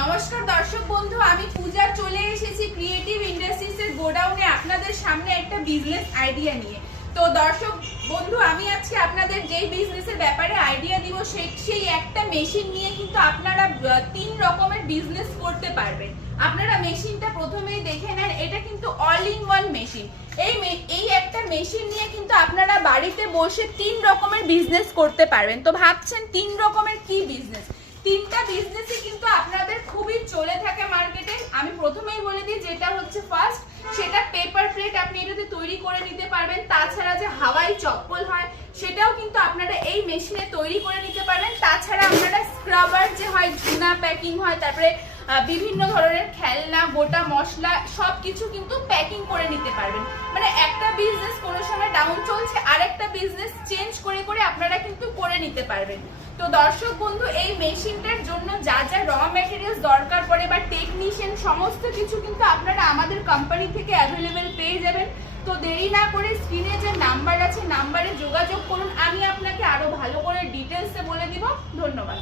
নমস্কার দর্শক বন্ধু, আমি পূজা চলে এসেছি ক্রিয়েটিভ ইন্ডাস্ট্রিজের গোডাউনে আপনাদের সামনে একটা বিজনেস আইডিয়া নিয়ে। তো দর্শক বন্ধু, আমি আজকে আপনাদের যেই বিজনেসের ব্যাপারে আইডিয়া দিব সেই একটা মেশিন নিয়ে কিন্তু আপনারা 3 রকমের বিজনেস করতে পারবেন। আপনারা মেশিনটা প্রথমেই দেখে নেন, এটা কিন্তু অল ইন ওয়ান মেশিন। এই একটা মেশিন নিয়ে কিন্তু আপনারা বাড়িতে বসে 3 রকমের বিজনেস করতে পারবেন। তো ভাবছেন 3 রকমের কি বিজনেস? 3টা বিজনেসই কিন্তু আপনাদের খুবই চলে থাকে মার্কেটে। আমি প্রথমেই বলে দিই, যেটা হচ্ছে ফার্স্ট, সেটা পেপার প্লেট আপনি এটাতে তৈরি করে নিতে পারবেন। তাছাড়া যে হাওয়াই চপ্পল হয় সেটাও কিন্তু আপনারা এই মেশিনে তৈরি করে নিতে পারবেন। তাছাড়া আপনারা স্ক্রাবার যে হয়, ঝুনা প্যাকিং হয়, তারপরে বিভিন্ন ধরনের খেলনা, গোটা মশলা সবকিছু কিন্তু প্যাকিং করে নিতে পারবেন। মানে একটা বিজনেস কোনো সময় ডাউন চলছে, আরেকটা বিজনেস চেঞ্জ করে করে আপনারা কিন্তু করে নিতে পারবেন। তো দর্শক বন্ধু, এই মেশিনটার জন্য যা যা র ম্যাটেরিয়ালস দরকার পড়ে বা টেকনিশিয়ান, সমস্ত কিছু কিন্তু আপনারা আমাদের কোম্পানি থেকে অ্যাভেলেবেল পেয়ে যাবেন। তো দেরি না করে স্ক্রিনে যে নাম্বার আছে, নাম্বারে যোগাযোগ করুন। আমি আপনাকে আরো ভালো করে ডিটেলসে বলে দিব। ধন্যবাদ।